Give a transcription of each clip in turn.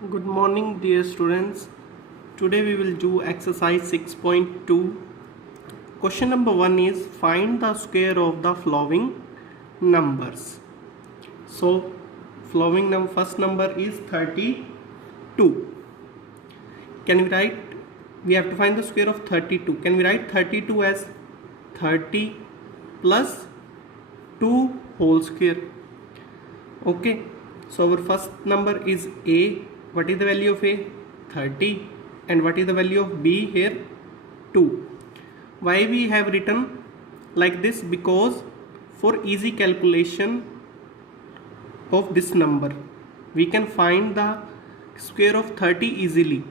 Good morning, dear students. Today we will do exercise 6.2. Question number 1 is find the square of the following numbers. So, first number is 32. Can we write? We have to find the square of 32. Can we write 32 as 30 plus 2 whole square? Okay. So our first number is A. What is the value of A? 30. And what is the value of B here? 2. Why we have written like this? Because for easy calculation of this number, we can find the square of 30 easily.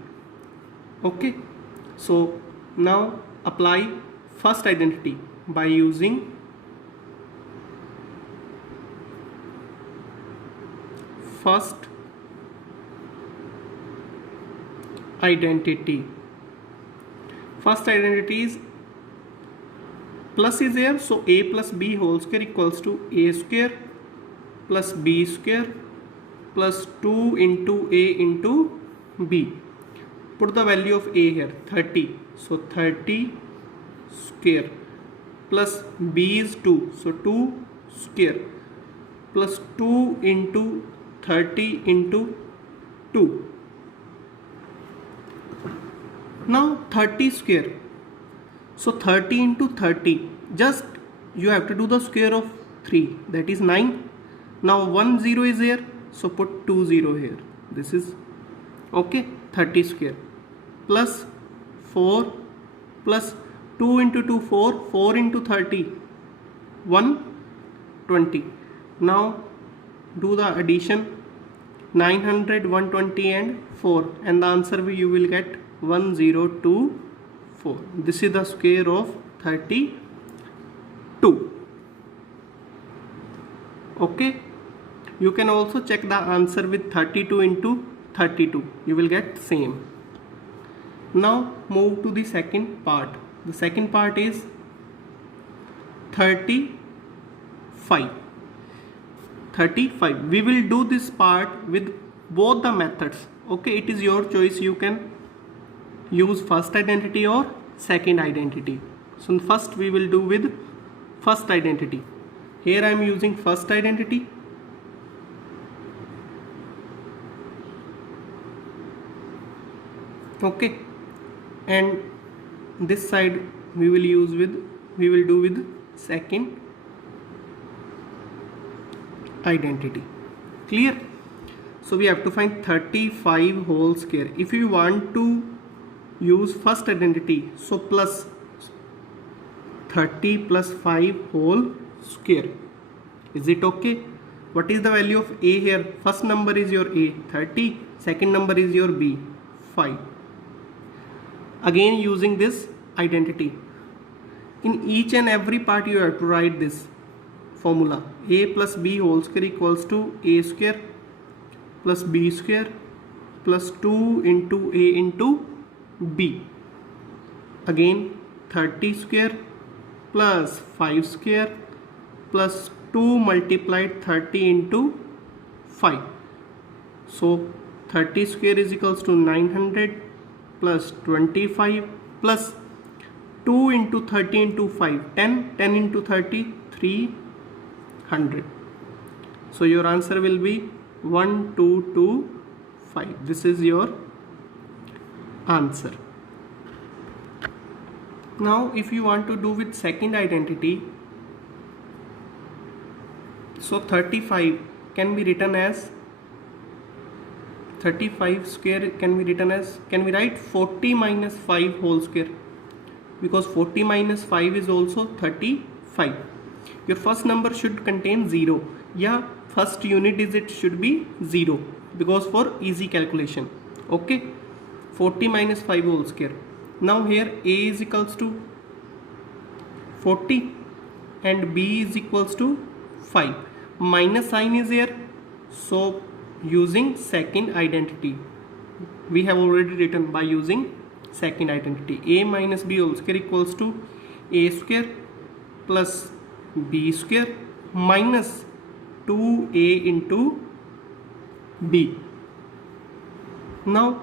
Okay. So now apply first identity by using first identity. First identity is plus is there, so a plus b whole square equals to a square plus b square plus 2 into a into b. Put the value of a here, 30, so 30 square plus b is 2, so 2 square plus 2 into 30 into 2. Now 30 square, so 30 into 30, just you have to do the square of 3, that is 9. Now 1 0 is here, so put 2 0 here. This is okay. 30 square plus 4 plus 2 into 2 4, 4 into 30 120. Now do the addition, 900, 120 and 4, and the answer you will get 1024. This is the square of 32. Okay. You can also check the answer with 32 into 32. You will get same. Now move to the second part. The second part is 35. 35. We will do this part with both the methods. Okay, it is your choice. You can use first identity or second identity. So first we will do with first identity. Here I am using first identity. Okay, and this side we will do with second identity. Clear? So we have to find 35 whole square. If you want to use first identity, so plus 30 plus 5 whole square. Is it okay? What is the value of a here? First number is your a, 30. Second number is your b, 5. Again using this identity, in each and every part you have to write this formula. A plus b whole square equals to a square plus b square plus 2 into a into b. Again 30 square plus 5 square plus 2 multiplied 30 into 5. So 30 square is equals to 900 plus 25 plus 2 into 30 into 5, 10, 10 into 30, 300. So your answer will be 1225. This is your answer. Now if you want to do with second identity, so 35 can be written as 35 square can be written as, can we write 40 minus 5 whole square, because 40 minus 5 is also 35. Your first number should contain 0. Yeah, first unit digit should be 0, because for easy calculation. Okay, 40 minus 5 whole square. Now here a is equals to 40 and b is equals to 5. Minus sign is here, so using second identity, we have already written by using second identity, a minus b whole square equals to a square plus b square minus 2a into b. Now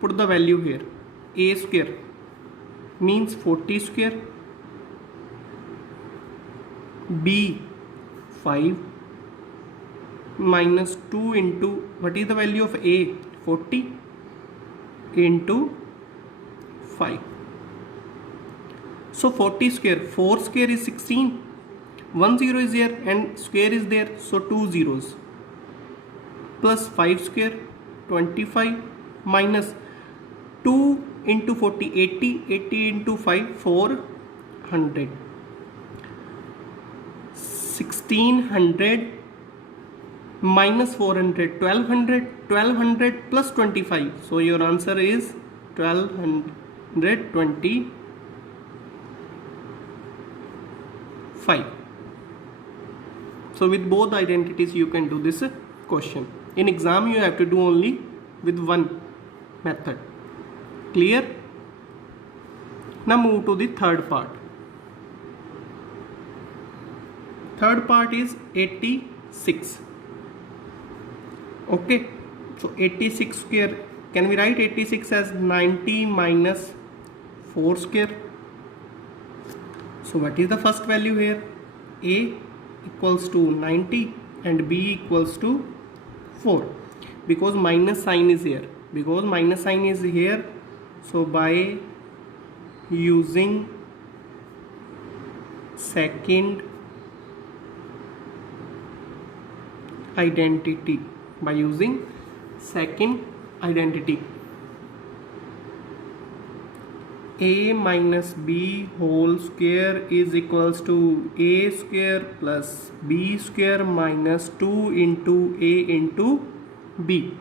put the value here. A square means 40 square, B 5 minus 2 into, what is the value of A? 40 into 5. So 40 square, 4 square is 16, 1 0 is there and square is there, so 2 zeros, plus 5 square 25 minus 2 into 40 80, 80 into 5 400, 1600 minus 400 1200, 1200 plus 25, so your answer is 1225. So with both identities you can do this question. In exam you have to do only with one method. Clear? Now move to the third part. Third part is 86. Okay, so 86 square, can we write 86 as 90 minus 4 square? So what is the first value here? A equals to 90 and B equals to 4, because minus sign is here. Because minus sign is here, so by using second identity, A minus B whole square is equals to A square plus B square minus 2 into A into B.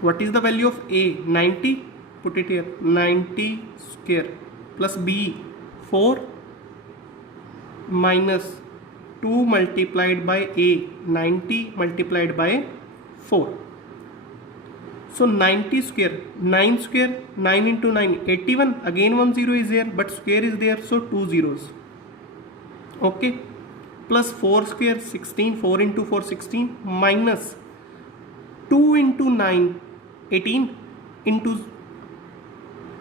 What is the value of A? 90. Put it here. 90 square plus B 4 minus 2 multiplied by A, 90 multiplied by 4. So 90 square, 9 square, 9 into 9, 81. Again 1 0 is there, but square is there, so 2 zeros. Okay. Plus 4 square, 16, 4 into 4, 16, minus 2 into 9, 18, into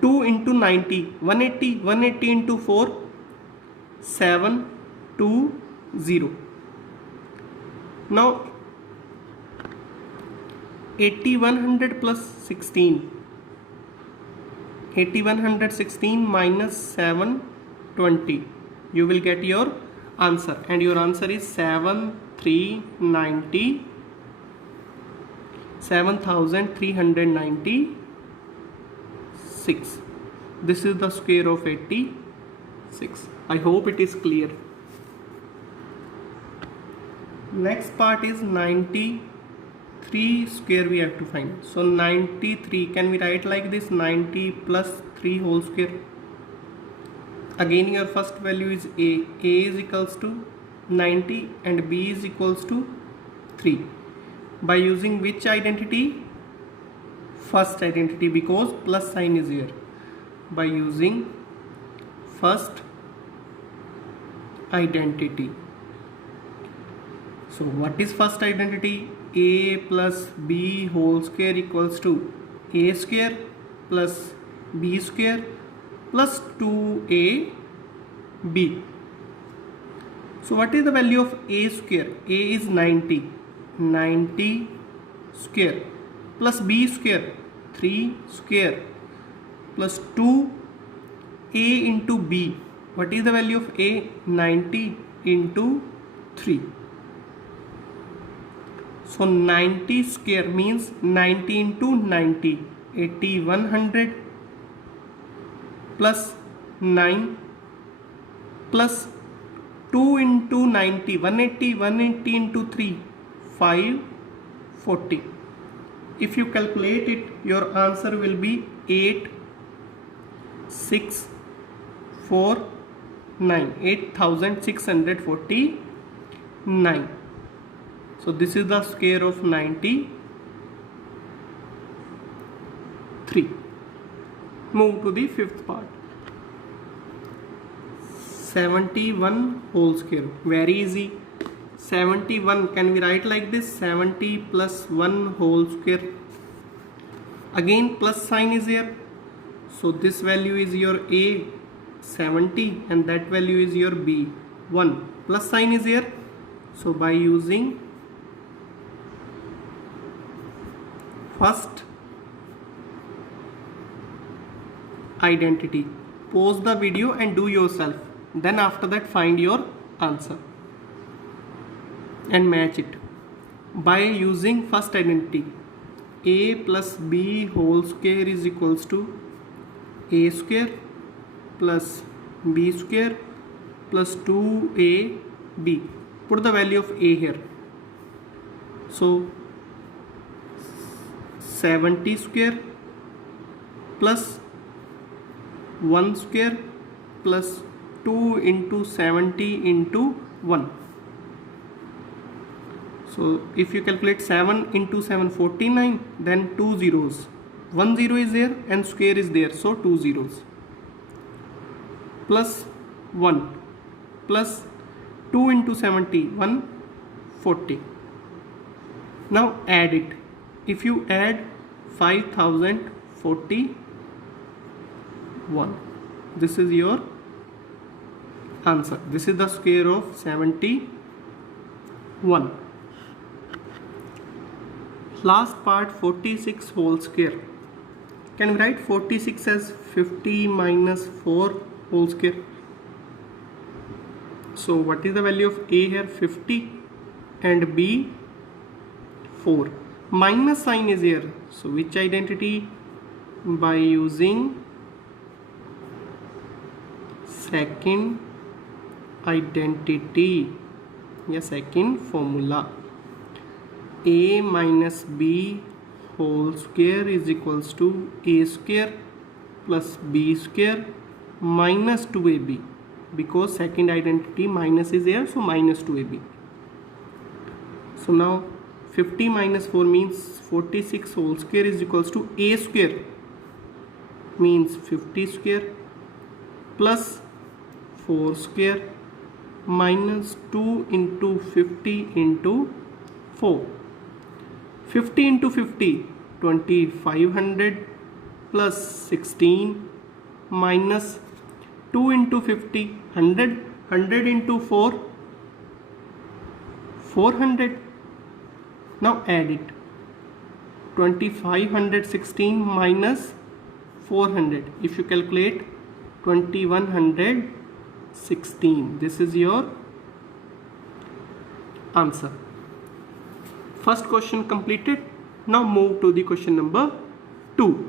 2 into 90, 180, 180 into 4, 7, 2, 0. Now 8100 plus 16, 8116 minus 720, you will get your answer, and your answer is 7396. This is the square of 86. I hope it is clear. Next part is 93 square we have to find. So 93, can we write like this? 90 plus 3 whole square. Again your first value is A. A is equals to 90 and B is equals to 3. By using which identity? First identity, because plus sign is here. By using first identity. So what is first identity? A plus B whole square equals to A square plus B square plus 2AB. So what is the value of A square? A is 90. 90 square plus B square, 3 square plus 2A into B. What is the value of A? 90 into 3. So 90 square means 90 into 90, 8100 plus 9 plus 2 into 90, 180, 180 into 3, 540. If you calculate it, your answer will be 8649. So this is the square of 93. Move to the fifth part. 71 whole square. Very easy. 71, can we write like this? 70 plus 1 whole square. Again plus sign is here, so this value is your A 70 and that value is your B 1. Plus sign is here, so by using first identity, pause the video and do yourself, then after that find your answer and match it. By using first identity, A plus B whole square is equals to A square plus B square plus 2AB. Put the value of A here, so 70 square plus 1 square plus 2 into 70 into 1. So if you calculate 7 into 7 49, then 2 zeros, 1 0 is there and square is there, so 2 zeros, plus 1 plus 2 into 70 140. Now add it. If you add 5041, this is your answer. This is the square of 71. Last part, 46 whole square. Can we write 46 as 50 minus 4 whole square? So what is the value of A here? 50 and B 4. Minus sign is here, so which identity? By using second identity, second formula. A minus B whole square is equals to A square plus B square minus 2AB, because second identity minus is here, so minus 2AB. So now 50 minus 4 means 46 whole square is equals to A square means 50 square plus 4 square minus 2 into 50 into 4. 50 into 50, 2500 plus 16 minus 2 into 50, 100, 100 into 4, 400. Now add it. 2516 minus 400. If you calculate 2116, this is your answer. First question completed. Now move to the question number 2.